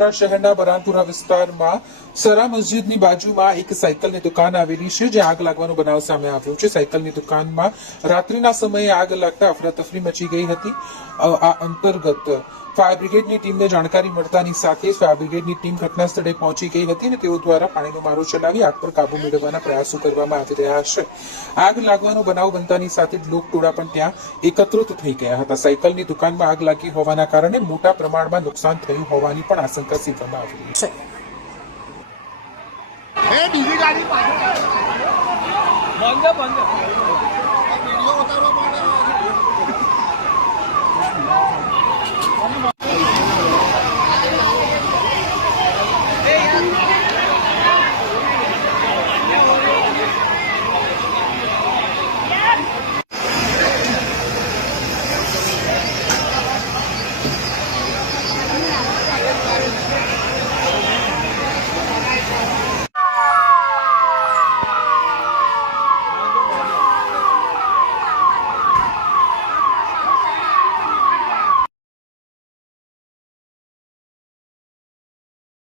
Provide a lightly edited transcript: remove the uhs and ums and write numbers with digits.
વડોદરા શહેરના બરાનપુરા વિસ્તારમાં સરા મસ્જિદની બાજુમાં એક સાયકલની દુકાન આવેલી છે, જ્યાં આગ લાગવાનો બનાવ સામે આવ્યો છે। સાયકલની દુકાનમાં રાત્રિના સમયે આગ લાગતા અફરાતફરી મચી ગઈ હતી। આ અંતર્ગત ફાયર બ્રિગેડની ટીમને જાણકારી મળતાની સાથે જ ફાયર બ્રિગેડની ટીમ ઘટના સ્થળે પહોંચી ગઈ હતી અને તેઓ દ્વારા પાણીનો મારો ચલાવી આગ પર કાબુ મેળવવાના પ્રયાસો કરવામાં આવી રહ્યા છે। આગ લાગવાનો બનાવ બનતાની સાથે જ લોકટોળા પણ ત્યાં એકત્રિત થઈ ગયા હતા। સાયકલની દુકાનમાં આગ લાગી હોવાના કારણે મોટા પ્રમાણમાં નુકસાન થયું હોવાની પણ આશંકા સેવવામાં આવી રહી છે। બીજી ગાડી બંધ